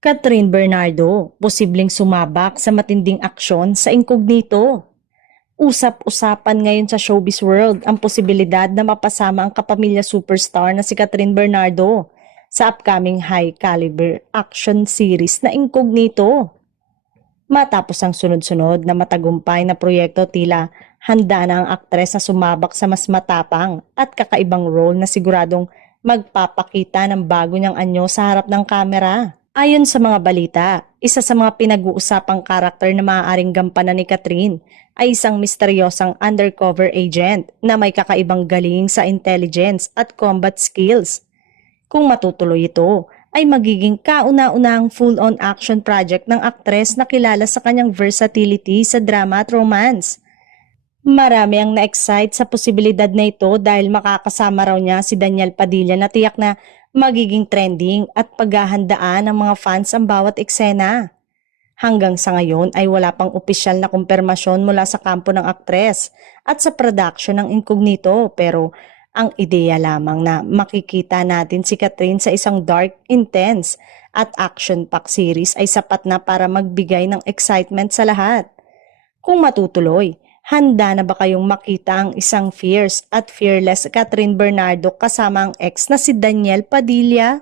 Catherine Bernardo, posibleng sumabak sa matinding aksyon sa inkognito. Usap-usapan ngayon sa showbiz world ang posibilidad na mapasama ang kapamilya superstar na si Catherine Bernardo sa upcoming high-caliber action series na Incognito. Matapos ang sunod-sunod na matagumpay na proyekto, tila handa na ang aktres na sumabak sa mas matapang at kakaibang role na siguradong magpapakita ng bago niyang anyo sa harap ng kamera. Ayon sa mga balita, isa sa mga pinag-uusapang karakter na maaaring gampanan ni Catherine ay isang misteryosang undercover agent na may kakaibang galing sa intelligence at combat skills. Kung matutuloy ito, ay magiging kauna-unahang full-on action project ng aktres na kilala sa kanyang versatility sa drama at romance. Marami ang na-excite sa posibilidad na ito dahil makakasama raw niya si Daniel Padilla na tiyak na magiging trending at paghahandaan ng mga fans ang bawat eksena. Hanggang sa ngayon ay wala pang opisyal na kumpirmasyon mula sa kampo ng aktres at sa production ng Incognito, pero ang ideya lamang na makikita natin si Catherine sa isang dark, intense at action-packed series ay sapat na para magbigay ng excitement sa lahat. Kung matutuloy, handa na ba kayong makita ang isang fierce at fearless Catherine Bernardo kasama ang ex na si Daniel Padilla?